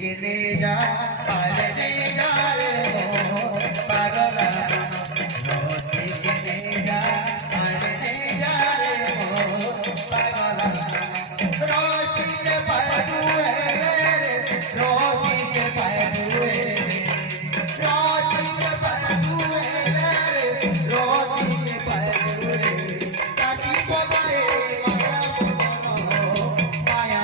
किने जा पारने जा रे मोर पागला रोटी किने जा पारने जा रे मोर पागला रोटी के पाजुए रोटी के पाजुए रोटी के पाजुए रोटी के पाजुए काटी बोले माया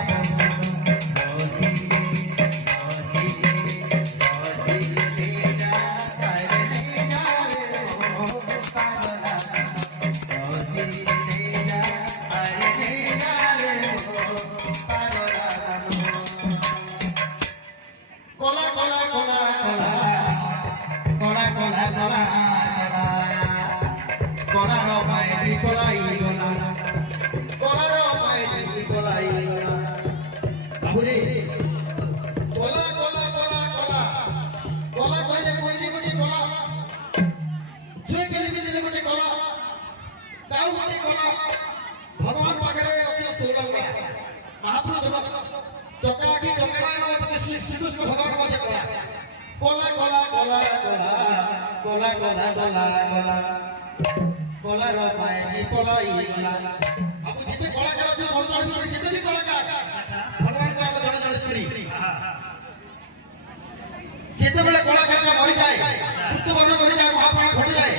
भगवान पाखे अच्छे महापुरुष चकाठी चकड़ा श्रीकृष्ण भगवान मध्य कला कला कला कला कला कला कला कला कला रमायणी कला इला अब जिते कलाकार अच्छे संसार में जिते भी कलाकार भगवान को आगे जड़े जड़े स्त्री जिते बड़े कलाकार का मरी जाए मृत्युवर्ण मरी जाए महाप्राण घट जाए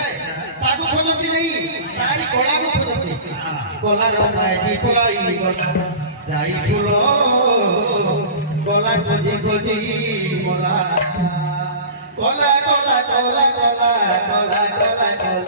ताकू खोजती नहीं तारी कला को खोजती कला रमायणी कला इला जाई फुलो कला खोजी खोजी मोला कला कला कला कला कला कला